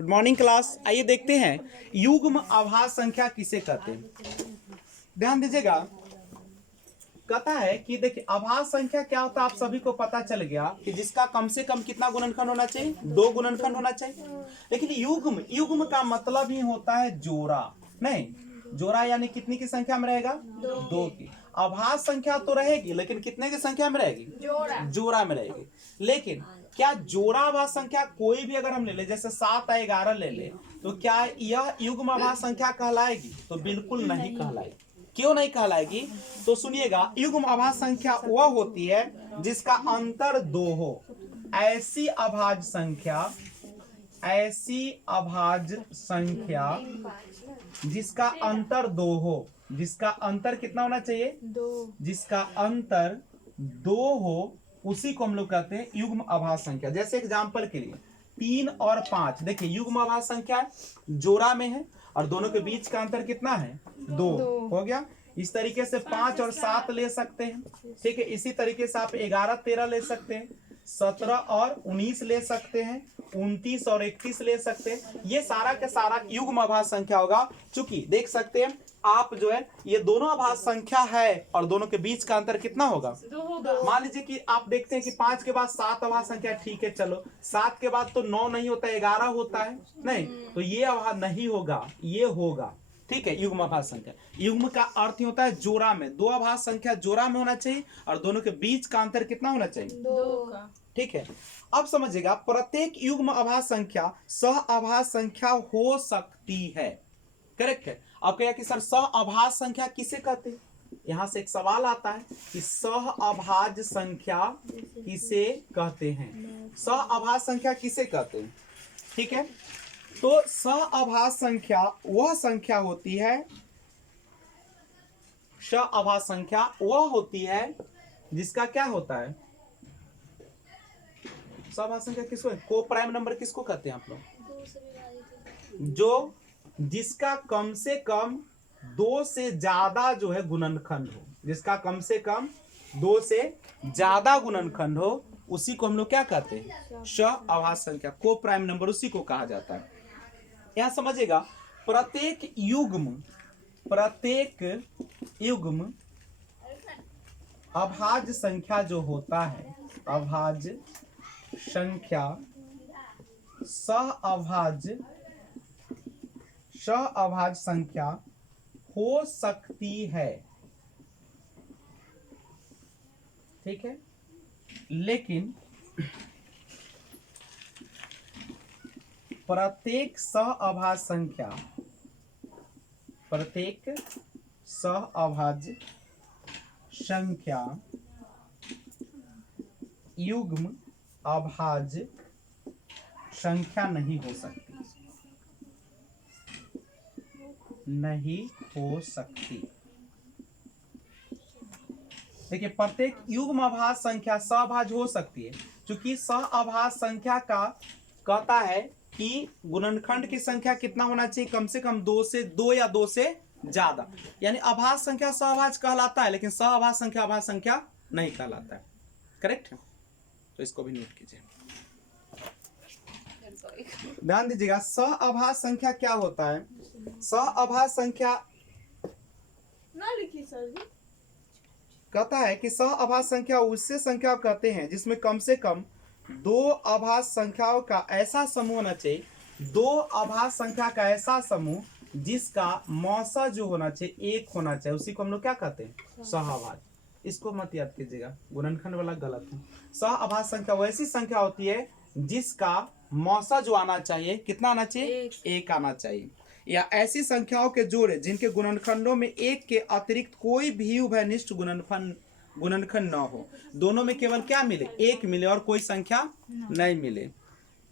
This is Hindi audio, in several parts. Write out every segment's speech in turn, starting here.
Good morning class. आइए देखते हैं युग्म आभास संख्या किसे कहते हैं। ध्यान दीजिएगा, कहता है कि देखिए आभास संख्या क्या होता है आप सभी को पता चल गया कि जिसका कम से कम कितना गुणनखंड होना चाहिए, 2 गुणनखंड होना चाहिए। लेकिन युग्म युग्म का मतलब ही होता है जोड़ा, नहीं जोड़ा यानी कितनी की संख्या में रहेगा, 2 की। आभास संख्या तो रहेगी लेकिन कितने की संख्या में रहेगी, जोड़ा में रहेगी। लेकिन क्या जोड़ा आभास संख्या कोई भी अगर हम ले ले, जैसे 7 या 11 ले ले, तो क्या यह युग्म आभास संख्या कहलाएगी? तो बिल्कुल नहीं कहलाएगी। क्यों नहीं कहलाएगी? तो सुनिएगा, युग्म आभास संख्या वह होती है जिसका अंतर 2 हो। ऐसी अभाज्य संख्या, ऐसी अभाज्य संख्या जिसका अंतर 2 हो, जिसका अंतर कितना होना चाहिए, 2, जिसका अंतर 2 हो, उसी को हम लोग कहते हैं युग्म आभास संख्या। जैसे एग्जांपल के लिए 3 और 5, देखिए युग्म आभास संख्या जोड़ा में है और दोनों के बीच का अंतर कितना है, 2 हो गया। इस तरीके से 5 और 7 ले सकते हैं, ठीक है। इसी तरीके से आप 11 13 ले सकते हैं, 17 और 19 ले सकते हैं, 29 और 31 ले सकते हैं। ये सारा के सारा युग्म आभास संख्या होगा। चूंकि देख सकते हैं आप जो है ये दोनों आभास संख्या है और दोनों के बीच का अंतर कितना होगा, 2। मान लीजिए कि आप देखते हैं कि 5 के बाद 7 आभास संख्या, ठीक है चलो। 7 के बाद तो 9 नहीं होता, 11 होता है, नहीं तो ये आभास नहीं होगा, ये होगा, ठीक है। युग्म आभास संख्या, युग्म का अर्थ ही होता है जोड़ा में। 2 आभास संख्या जोड़ा में होना चाहिए और दोनों के बीच का अंतर कितना होना चाहिए, 2, ठीक है। अब समझिएगा, प्रत्येक युग्म आभास संख्या सह आभास संख्या हो सकती है, करेक्ट है। अब कहा कि सर सह आभास संख्या किसे कहते हैं? यहां से एक सवाल आता है कि सह अभाज्य संख्या किसे कहते हैं, सह आभास संख्या किसे कहते हैं, ठीक है। तो सह आभास संख्या वह संख्या होती है, सह आभास संख्या वह होती है जिसका क्या होता है, सह आभास संख्या किसको, को प्राइम नंबर किसको कहते हैं आप लोग, जो जिसका कम से कम 2 से ज्यादा जो है गुणनखंड हो, जिसका कम से कम 2 से ज्यादा गुणनखंड हो, उसी को हम लोग क्या कहते हैं, सह आभास संख्या, को प्राइम नंबर उसी को कहा जाता है। यहां समझिएगा, प्रत्येक युग्म अभाज्य संख्या जो होता है, अभाज्य संख्या सह अभाज्य संख्या हो सकती है, ठीक है। लेकिन प्रत्येक सह अभाज्य संख्या युग्म अभाज्य संख्या नहीं हो सकती, नहीं हो सकती। देखिए, प्रत्येक युग्म अभाज्य संख्या सहअभाज्य हो सकती है, क्योंकि सहअभाज्य संख्या का कहता है कि गुणनखंड की संख्या कितना होना चाहिए, कम से कम 2 या 2 से ज्यादा। यानी अभाज्य संख्या सहअभाज्य कहलाता है, लेकिन सहअभाज्य संख्या अभाज्य संख्या नहीं कहलाता है, करेक्ट है। तो इसको भी नोट कीजिए, ध्यान दीजिएगा। सहअभाज्य संख्या क्या होता है, सहअभाज्य संख्या ना लिखिए सर, कहता है कि सहअभाज्य संख्या उससे संख्या कहते हैं जिसमें कम से कम 2 अभाज्य संख्याओं का ऐसा समूह होना चाहिए, 2 अभाज्य संख्या का ऐसा समूह जिसका मौसा जो होना चाहिए 1 होना चाहिए, उसी को हम लोग क्या कहते हैं, सहअभाज्य। इसको मत याद कीजिएगा, गुणनखंड वाला गलत है। सहअभाज्य संख्या वैसी संख्या होती है जिसका मौसा जो आना चाहिए कितना आना चाहिए, 1 आना चाहिए। या ऐसी संख्याओं के जोड़े जिनके गुणनखंडों में 1 के अतिरिक्त कोई भी उभयनिष्ठ गुणनखंड न हो, दोनों में केवल क्या मिले, 1 मिले और कोई संख्या नहीं मिले।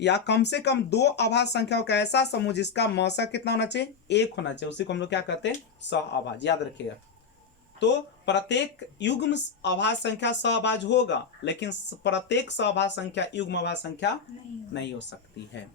या कम से कम 2 अभाज्य संख्याओं का ऐसा समूह जिसका मौसा कितना होना चाहिए, 1 होना चाहिए, उसी को हम लोग क्या कहते हैं, सहअभाज्य। याद रखिएगा। तो प्रत्येक युग्म अभाज्य संख्या सहअभाज्य होगा, लेकिन प्रत्येक सहअभाज्य संख्या युग्म अभाज्य संख्या नहीं हो सकती है।